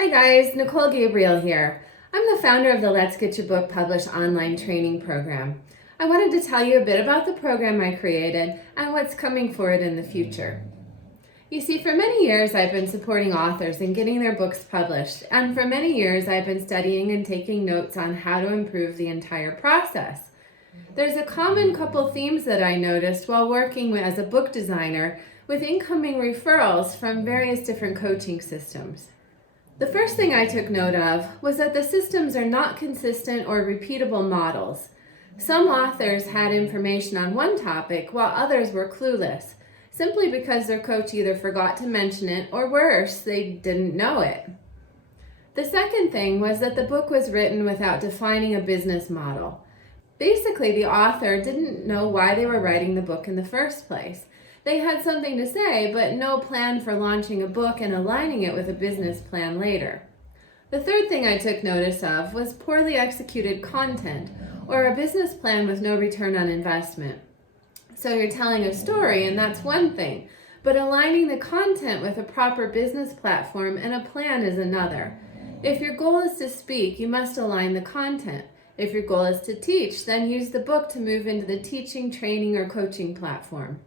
Hi guys, Nicole Gabriel here. I'm the founder of the Let's Get Your Book Published online training program. I wanted to tell you a bit about the program I created and what's coming for it in the future. You see, for many years I've been supporting authors in getting their books published, and for many years I've been studying and taking notes on how to improve the entire process. There's a common couple themes that I noticed while working as a book designer with incoming referrals from various different coaching systems. The first thing I took note of was that the systems are not consistent or repeatable models. Some authors had information on one topic while others were clueless, simply because their coach either forgot to mention it or worse, they didn't know it. The second thing was that the book was written without defining a business model. Basically, the author didn't know why they were writing the book in the first place. They had something to say, but no plan for launching a book and aligning it with a business plan later. The third thing I took notice of was poorly executed content, or a business plan with no return on investment. So you're telling a story, and that's one thing, but aligning the content with a proper business platform and a plan is another. If your goal is to speak, you must align the content. If your goal is to teach, then use the book to move into the teaching, training, or coaching platform.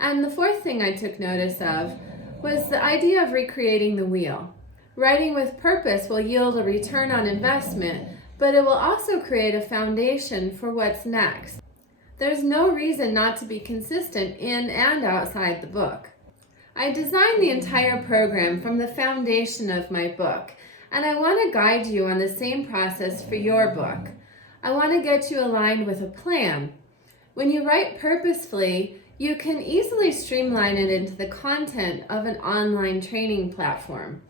And the fourth thing I took notice of was the idea of recreating the wheel. Writing with purpose will yield a return on investment, but it will also create a foundation for what's next. There's no reason not to be consistent in and outside the book. I designed the entire program from the foundation of my book, and I want to guide you on the same process for your book. I want to get you aligned with a plan. When you write purposefully, you can easily streamline it into the content of an online training platform.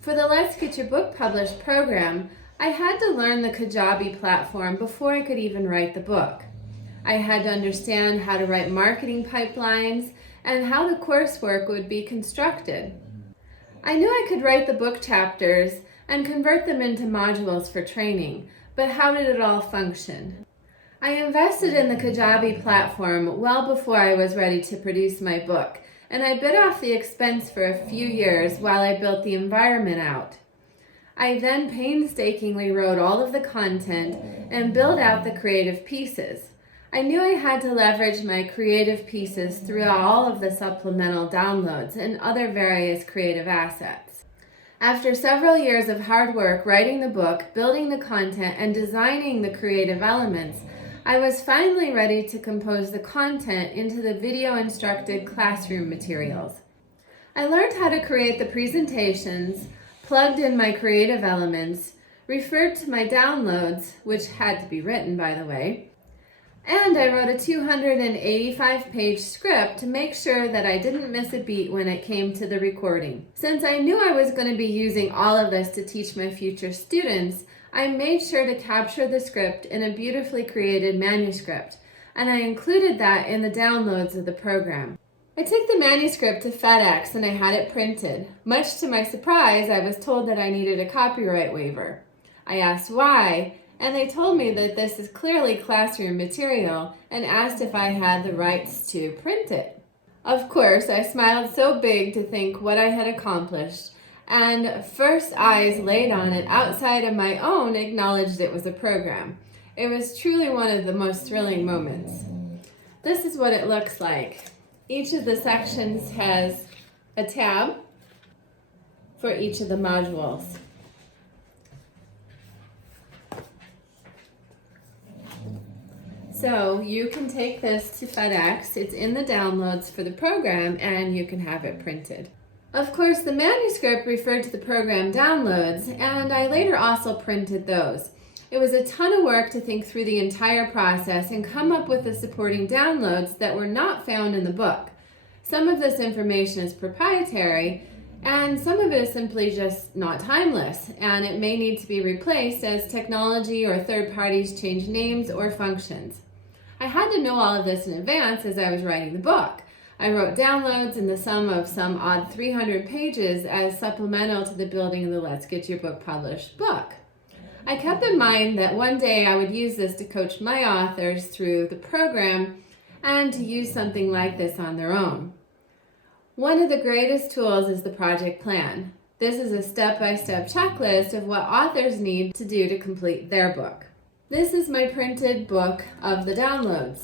For the Let's Get Your Book Published program, I had to learn the Kajabi platform before I could even write the book. I had to understand how to write marketing pipelines and how the coursework would be constructed. I knew I could write the book chapters and convert them into modules for training, but how did it all function? I invested in the Kajabi platform well before I was ready to produce my book, and I bit off the expense for a few years while I built the environment out. I then painstakingly wrote all of the content and built out the creative pieces. I knew I had to leverage my creative pieces throughout all of the supplemental downloads and other various creative assets. After several years of hard work writing the book, building the content, and designing the creative elements, I was finally ready to compose the content into the video-instructed classroom materials. I learned how to create the presentations, plugged in my creative elements, referred to my downloads, which had to be written, by the way, and I wrote a 285-page script to make sure that I didn't miss a beat when it came to the recording. Since I knew I was going to be using all of this to teach my future students, I made sure to capture the script in a beautifully created manuscript, and I included that in the downloads of the program. I took the manuscript to FedEx and I had it printed. Much to my surprise, I was told that I needed a copyright waiver. I asked why, and they told me that this is clearly classroom material and asked if I had the rights to print it. Of course, I smiled so big to think what I had accomplished, and first eyes laid on it outside of my own acknowledged it was a program. It was truly one of the most thrilling moments. This is what it looks like. Each of the sections has a tab for each of the modules. So you can take this to FedEx, it's in the downloads for the program, and you can have it printed. Of course, the manuscript referred to the program downloads, and I later also printed those. It was a ton of work to think through the entire process and come up with the supporting downloads that were not found in the book. Some of this information is proprietary, and some of it is simply just not timeless, and it may need to be replaced as technology or third parties change names or functions. I had to know all of this in advance as I was writing the book. I wrote downloads in the sum of some odd 300 pages as supplemental to the building of the Let's Get Your Book Published book. I kept in mind that one day I would use this to coach my authors through the program and to use something like this on their own. One of the greatest tools is the project plan. This is a step-by-step checklist of what authors need to do to complete their book. This is my printed book of the downloads.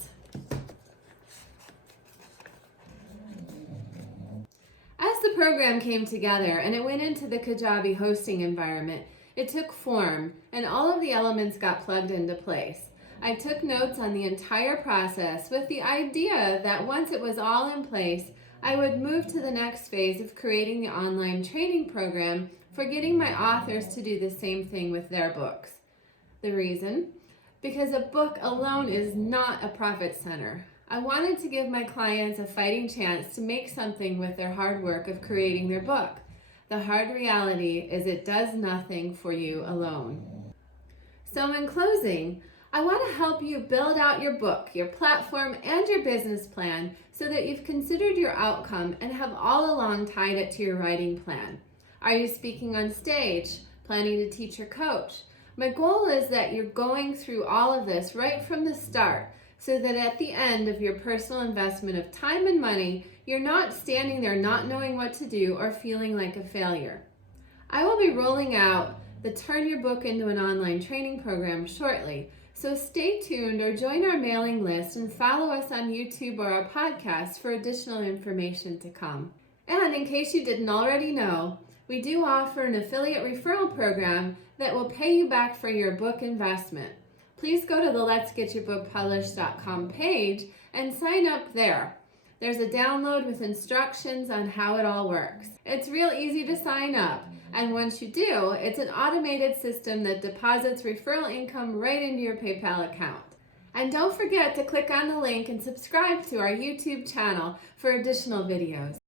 As the program came together and it went into the Kajabi hosting environment, it took form and all of the elements got plugged into place. I took notes on the entire process with the idea that once it was all in place, I would move to the next phase of creating the online training program for getting my authors to do the same thing with their books. The reason? Because a book alone is not a profit center. I wanted to give my clients a fighting chance to make something with their hard work of creating their book. The hard reality is it does nothing for you alone. So in closing, I want to help you build out your book, your platform, and your business plan so that you've considered your outcome and have all along tied it to your writing plan. Are you speaking on stage? Planning to teach or coach? My goal is that you're going through all of this right from the start so that at the end of your personal investment of time and money, you're not standing there not knowing what to do or feeling like a failure. I will be rolling out the Turn Your Book into an Online Training program shortly, so stay tuned or join our mailing list and follow us on YouTube or our podcast for additional information to come. And in case you didn't already know, we do offer an affiliate referral program that will pay you back for your book investment. Please go to the letsgetyourbookpublished.com page and sign up there. There's a download with instructions on how it all works. It's real easy to sign up, and once you do, it's an automated system that deposits referral income right into your PayPal account. And don't forget to click on the link and subscribe to our YouTube channel for additional videos.